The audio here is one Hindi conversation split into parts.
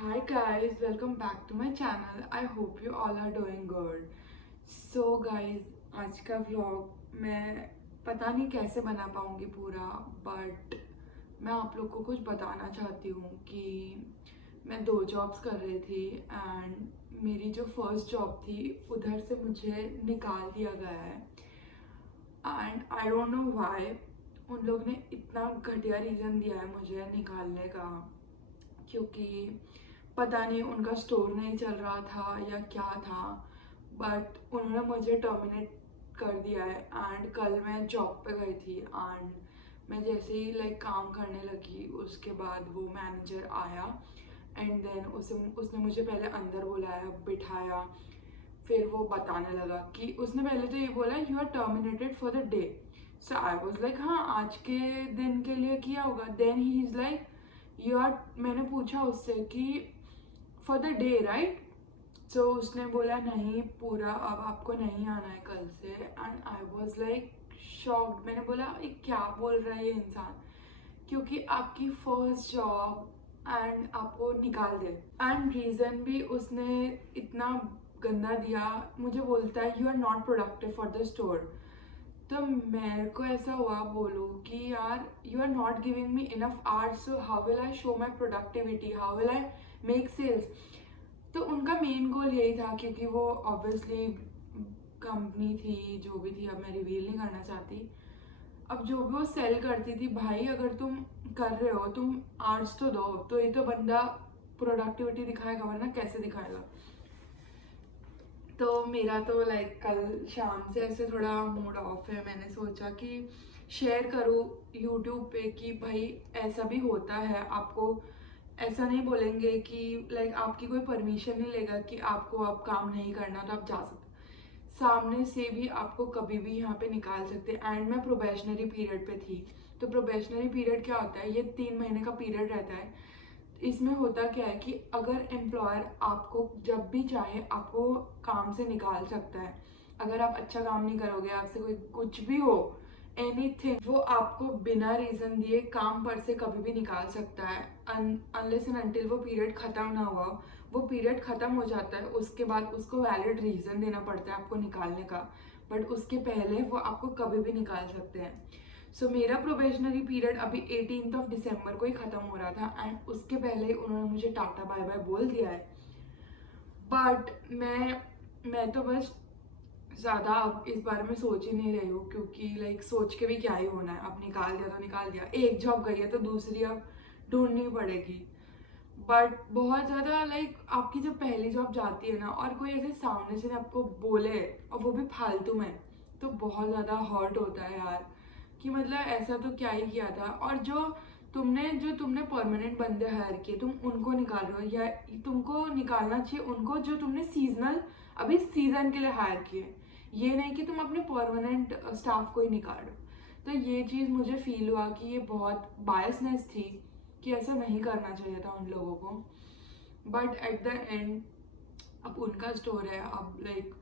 Hi guys, welcome back to my channel. I hope you all are doing good. So guys, आज का vlog मैं पता नहीं कैसे बना पाऊंगी पूरा, बट मैं आप लोग को कुछ बताना चाहती हूँ कि मैं 2 जॉब्स कर रही थी एंड मेरी जो फर्स्ट जॉब थी उधर से मुझे निकाल दिया गया है and I don't know why. उन लोग ने इतना घटिया रीज़न दिया है मुझे निकालने का, क्योंकि पता नहीं उनका स्टोर नहीं चल रहा था या क्या था, बट उन्होंने मुझे टर्मिनेट कर दिया है। एंड कल मैं जॉब पे गई थी एंड मैं जैसे ही काम करने लगी उसके बाद वो मैनेजर आया एंड देन उसने मुझे पहले अंदर बुलाया, बिठाया, फिर वो बताने लगा कि उसने पहले तो ये बोला you are terminated for the day. So I was like हाँ, आज के दिन के लिए किया होगा। Then he is like you are, मैंने पूछा उससे कि for the day right. So उसने बोला नहीं, पूरा अब आपको नहीं आना है कल से। And I was like shocked. मैंने बोला ये क्या बोल रहा है ये इंसान, क्योंकि आपकी फर्स्ट जॉब एंड आपको निकाल दे। एंड रीज़न भी उसने इतना गंदा दिया, मुझे बोलता है you are not productive for the store. तो मेरे को ऐसा हुआ, बोलूँ कि यार you are not giving me enough hours, so how will I show my productivity, how will I make sales. तो उनका मेन गोल यही था, क्योंकि वो ऑब्वियसली कंपनी थी जो भी थी, अब मैं रिवील नहीं करना चाहती। अब जो भी वो सेल करती थी, भाई अगर तुम कर रहे हो तुम आर्ट्स तो दो, तो ये तो बंदा प्रोडक्टिविटी दिखाएगा, वरना कैसे दिखाएगा। तो मेरा तो कल शाम से ऐसे थोड़ा मूड ऑफ है। मैंने सोचा कि शेयर करूँ यूट्यूब पे कि भाई ऐसा भी होता है, आपको ऐसा नहीं बोलेंगे कि आपकी कोई परमिशन नहीं लेगा कि आपको अब काम नहीं करना तो आप जा सकते, सामने से भी आपको कभी भी यहाँ पे निकाल सकते हैं। एंड मैं प्रोबेशनरी पीरियड पे थी। तो प्रोबेशनरी पीरियड क्या होता है, ये 3 महीने का पीरियड रहता है। इसमें होता क्या है कि अगर एम्प्लॉयर आपको जब भी चाहे आपको काम से निकाल सकता है। अगर आप अच्छा काम नहीं करोगे, आपसे कोई कुछ भी हो, एनीथिंग, वो आपको बिना रीजन दिए काम पर से कभी भी निकाल सकता है। अनलेस एंड अनटिल वो पीरियड खत्म ना हुआ। वो पीरियड खत्म हो जाता है, उसके बाद उसको वैलिड रीजन देना पड़ता है आपको निकालने का, बट उसके पहले वो आपको कभी भी निकाल सकते हैं। सो मेरा प्रोबेशनरी पीरियड अभी 18 दिसंबर को ही खत्म हो रहा था एंड उसके पहले ही उन्होंने मुझे टाटा बाय बाय बोल दिया है। बट मैं तो बस ज़्यादा अब इस बारे में सोच ही नहीं रही हूँ, क्योंकि सोच के भी क्या ही होना है। अब निकाल दिया तो निकाल दिया, एक जॉब गई है तो दूसरी अब ढूंढनी पड़ेगी। बट बहुत ज़्यादा आपकी जब पहली जॉब जाती है ना, और कोई ऐसे सामने से आपको बोले और वो भी फालतू में, तो बहुत ज़्यादा हर्ट होता है यार, कि मतलब ऐसा तो क्या ही किया था। और जो तुमने परमानेंट बंदे हायर किए, तुम उनको निकाल रहे हो, या तुमको निकालना चाहिए उनको जो तुमने सीजनल अभी सीजन के लिए हायर किए, ये नहीं कि तुम अपने परमानेंट स्टाफ को ही निकाल रहे हो। तो ये चीज़ मुझे फील हुआ कि ये बहुत बायसनेस थी, कि ऐसा नहीं करना चाहिए था उन लोगों को। बट एट द एंड अब उनका स्टोर है, अब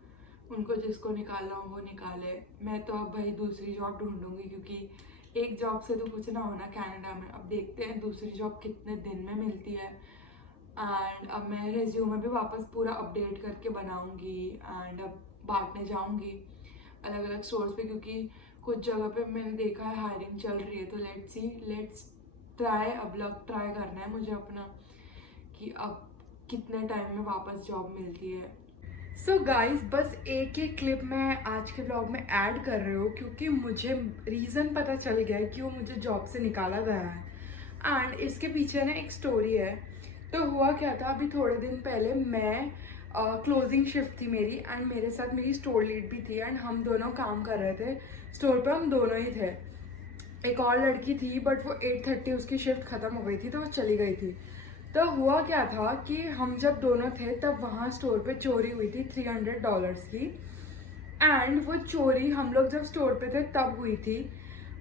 उनको जिसको निकालना हो वो निकाले। मैं तो अब भाई दूसरी जॉब ढूंढूंगी, क्योंकि एक जॉब से तो कुछ ना होना कनाडा में। अब देखते हैं दूसरी जॉब कितने दिन में मिलती है। एंड अब मैं रेज्यूमे भी वापस पूरा अपडेट करके बनाऊंगी एंड अब बांटने जाऊंगी अलग अलग स्टोर्स पे, क्योंकि कुछ जगह पे मैंने देखा है हायरिंग चल रही है। तो लेट्स ट्राई, अब लक ट्राई करना है मुझे अपना, कि अब कितने टाइम में वापस जॉब मिलती है। सो गाइस, बस एक ही क्लिप मैं आज के ब्लॉग में ऐड कर रही हूँ, क्योंकि मुझे रीज़न पता चल गया है क्यों मुझे जॉब से निकाला गया है। एंड इसके पीछे ना एक स्टोरी है। तो हुआ क्या था, अभी थोड़े दिन पहले मैं क्लोजिंग शिफ्ट थी मेरी, एंड मेरे साथ मेरी स्टोर लीड भी थी, एंड हम दोनों काम कर रहे थे स्टोर पर, हम दोनों ही थे। एक और लड़की थी, बट वो 8:30 उसकी शिफ्ट ख़त्म हो गई थी तो वो चली गई थी। तो हुआ क्या था कि हम जब दोनों थे तब वहाँ स्टोर पे चोरी हुई थी $300 की। एंड वो चोरी हम लोग जब स्टोर पे थे तब हुई थी।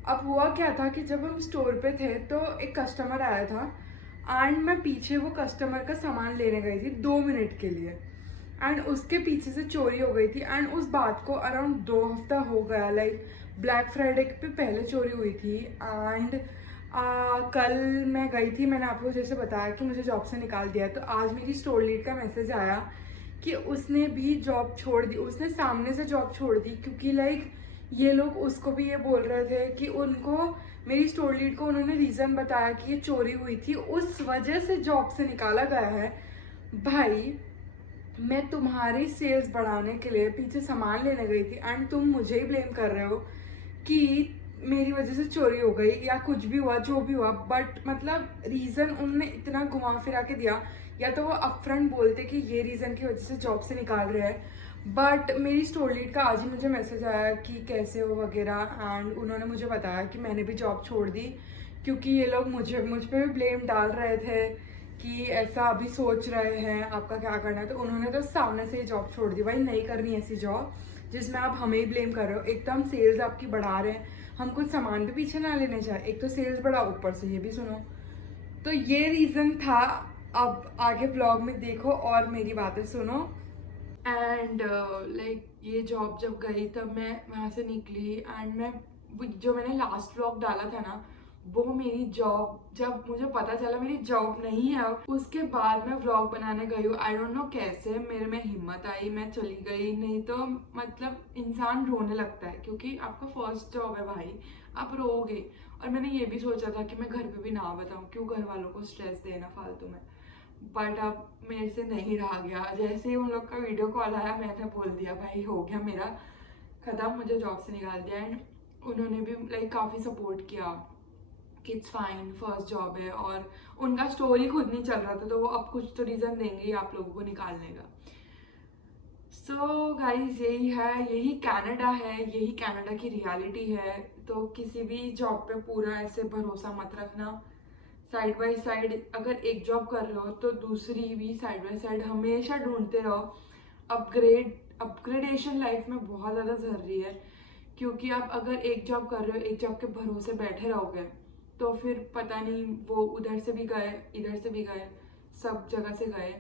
अब हुआ क्या था कि जब हम स्टोर पे थे तो एक कस्टमर आया था एंड मैं पीछे वो कस्टमर का सामान लेने गई थी 2 मिनट के लिए, एंड उसके पीछे से चोरी हो गई थी। एंड उस बात को अराउंड 2 हफ्ता हो गया, ब्लैक फ्राइडे पे पहले चोरी हुई थी। एंड कल मैं गई थी, मैंने आपको जैसे बताया कि मुझे जॉब से निकाल दिया, तो आज मेरी स्टोर लीड का मैसेज आया कि उसने भी जॉब छोड़ दी, उसने सामने से जॉब छोड़ दी, क्योंकि लाइक ये लोग उसको भी ये बोल रहे थे कि उनको, मेरी स्टोर लीड को उन्होंने रीज़न बताया कि ये चोरी हुई थी, उस वजह से जॉब से निकाला गया है। भाई मैं तुम्हारी सेल्स बढ़ाने के लिए पीछे सामान लेने गई थी एंड तुम मुझे ही ब्लेम कर रहे हो कि मेरी वजह से चोरी हो गई या कुछ भी हुआ, जो भी हुआ। बट मतलब रीज़न उनने इतना घुमा फिरा के दिया, या तो वो अपफ्रंट बोलते कि ये रीज़न की वजह से जॉब से निकाल रहे हैं। बट मेरी स्टोर लीड का आज ही मुझे मैसेज आया कि कैसे हो वगैरह, एंड उन्होंने मुझे बताया कि मैंने भी जॉब छोड़ दी क्योंकि ये लोग मुझ पे भी ब्लेम डाल रहे थे कि ऐसा अभी सोच रहे हैं आपका क्या करना है। तो उन्होंने तो सामने से ही जॉब छोड़ दी। भाई नहीं करनी ऐसी जॉब जिसमें आप हमें ही ब्लेम कर रहे हो। एक तो हम सेल्स आपकी बढ़ा रहे हैं, हम कुछ सामान भी पीछे ना लेने जाए, एक तो सेल्स बढ़ा, ऊपर से ये भी सुनो। तो ये रीज़न था। अब आगे ब्लॉग में देखो और मेरी बातें सुनो। एंड लाइक ये जॉब जब गई तब मैं वहाँ से निकली, एंड मैं जो मैंने लास्ट व्लॉग डाला था ना, वो मेरी जॉब, जब मुझे पता चला मेरी जॉब नहीं है अब, उसके बाद मैं व्लॉग बनाने गई हूँ। आई डोंट नो कैसे मेरे में हिम्मत आई, मैं चली गई। नहीं तो मतलब इंसान रोने लगता है, क्योंकि आपका फर्स्ट जॉब है भाई, आप रोओगे। और मैंने ये भी सोचा था कि मैं घर पे भी ना बताऊँ, क्यों घर वालों को स्ट्रेस देना फालतू में। बट अब मेरे से नहीं रहा गया। जैसे ही उन लोग का वीडियो कॉल आया, मैंने बोल दिया भाई हो गया मेरा ख़त्म, मुझे जॉब से निकाल दिया। एंड उन्होंने भी लाइक काफ़ी सपोर्ट किया कि इट्स फाइन, फर्स्ट जॉब है, और उनका स्टोरी खुद नहीं चल रहा था, तो वो अब कुछ तो रीज़न देंगे ही आप लोगों को निकालने का। सो गाइज यही है, यही कनाडा है, यही कनाडा की रियलिटी है। तो किसी भी जॉब पे पूरा ऐसे भरोसा मत रखना। साइड बाय साइड अगर एक जॉब कर रहे हो तो दूसरी भी साइड बाय साइड हमेशा ढूंढते रहो। अपग्रेडेशन लाइफ में बहुत ज़्यादा ज़रूरी है, क्योंकि आप अगर एक जॉब कर रहे हो, एक जॉब के भरोसे बैठे रहोगे, तो फिर पता नहीं वो उधर से भी गए, इधर से भी गए, सब जगह से गए।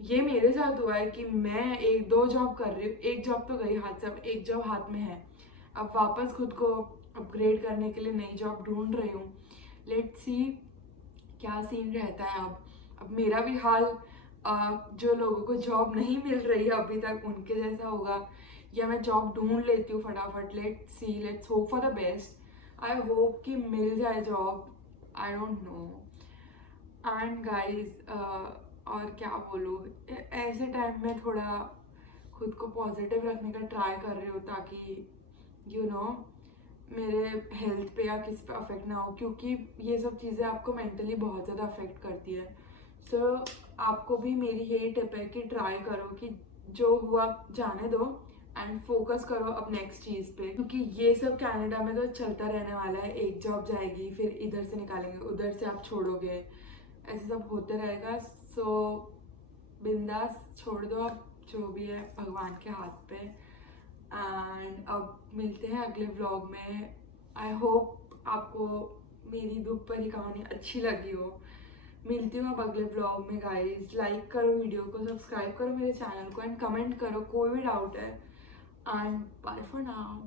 ये मेरे साथ हुआ है कि मैं एक दो जॉब कर रही हूँ, एक जॉब तो गई हाथ से, अब एक जॉब हाथ में है, अब वापस खुद को अपग्रेड करने के लिए नई जॉब ढूंढ रही हूँ। लेट्स सी क्या सीन रहता है। अब मेरा भी हाल जो लोगों को जॉब नहीं मिल रही है अभी तक उनके जैसा होगा, या मैं जॉब ढूंढ लेती हूँ फटाफट। Let's see, let's hope for the best. I hope कि मिल जाए job, I don't know. And guys और क्या बोलूँ, ऐसे टाइम में थोड़ा खुद को पॉजिटिव रखने का ट्राई कर रही हूँ, ताकि यू नो मेरे हेल्थ पे या किसी पे अफेक्ट ना हो, क्योंकि ये सब चीज़ें आपको मेंटली बहुत ज़्यादा अफेक्ट करती है। सो आपको भी मेरी यही टिप है कि ट्राई करो कि जो हुआ जाने दो एंड फोकस करो अब नेक्स्ट चीज़ पे, क्योंकि ये सब कनाडा में तो चलता रहने वाला है। एक जॉब जाएगी, फिर इधर से निकालेंगे, उधर से आप छोड़ोगे, ऐसे सब होते रहेगा। सो बिंदास छोड़ दो अब, जो भी है भगवान के हाथ पे। एंड अब मिलते हैं अगले व्लॉग में। आई होप आपको मेरी दुख भरी कहानी अच्छी लगी हो। मिलती हूँ अब अगले व्लॉग में गाइस। लाइक करो वीडियो को, सब्सक्राइब करो मेरे चैनल को, एंड कमेंट करो कोई भी डाउट है। And bye for now.